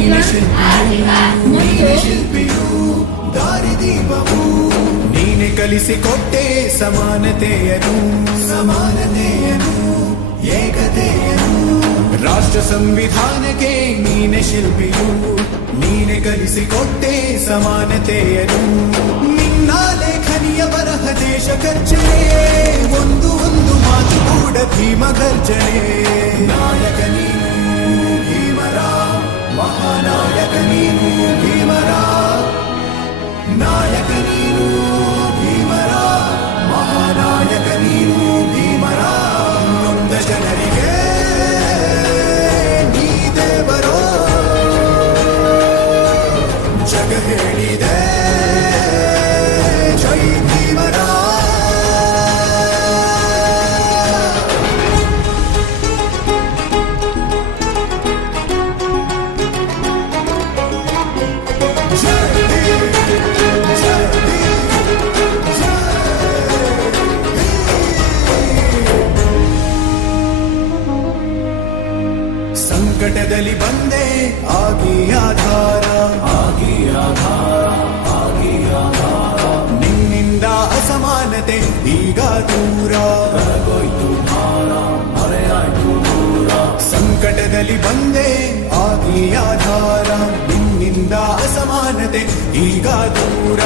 ನೀನೆ ಶಿಲ್ಪಿಯು ದಾರಿದೀಪವು ನೀನೆ ಕಲಿಸಿಕೊಟ್ಟೆ ಸಮಾನತೆಯನು ಏಕತೆಯನು ರಾಷ್ಟ್ರ ಸಂವಿಧಾನಕ್ಕೆ ನೀನೆ ಶಿಲ್ಪಿಯು ನೀನೆ ಕಲಿಸಿಕೊಟ್ಟೆ ಸಮಾನತೆಯನು ನಿನ್ನ ಲೇಖನಿಯ ಬರಹ ದೇಶ ಖರ್ಚನೆ ಒಂದು ಮಾತು ಕೂಡ ಭೀಮ ಗರ್ಜನೆ ನಾಯಕ ನೀನು ಭೀಮರ ಮಹಾನಾಯಕ ನೀನು ಭೀಮರ ನಾಯಕ ನೀನು ಭೀಮರ ಮಹಾನಾಯಕ ನೀನು ಭೀಮರ ನೊಂದ ಜನರಿಗೆ ನೀ ದೇವರೋ ಜಗ ಹೇಳಿದೆ ಜೈ ಭೀಮರ ಸಂಕಟದಲ್ಲಿ ಬಂದೆ ಆಗಿ ಆಧಾರ ನಿನ್ನಿಂದ ಅಸಮಾನತೆ ಈಗ ದೂರ ಸಂಕಟದಲ್ಲಿ ಬಂದೆ ಆಗಿ ಆಧಾರ ನಿನ್ನಿಂದ ಅಸಮಾನತೆ ಈಗ ದೂರ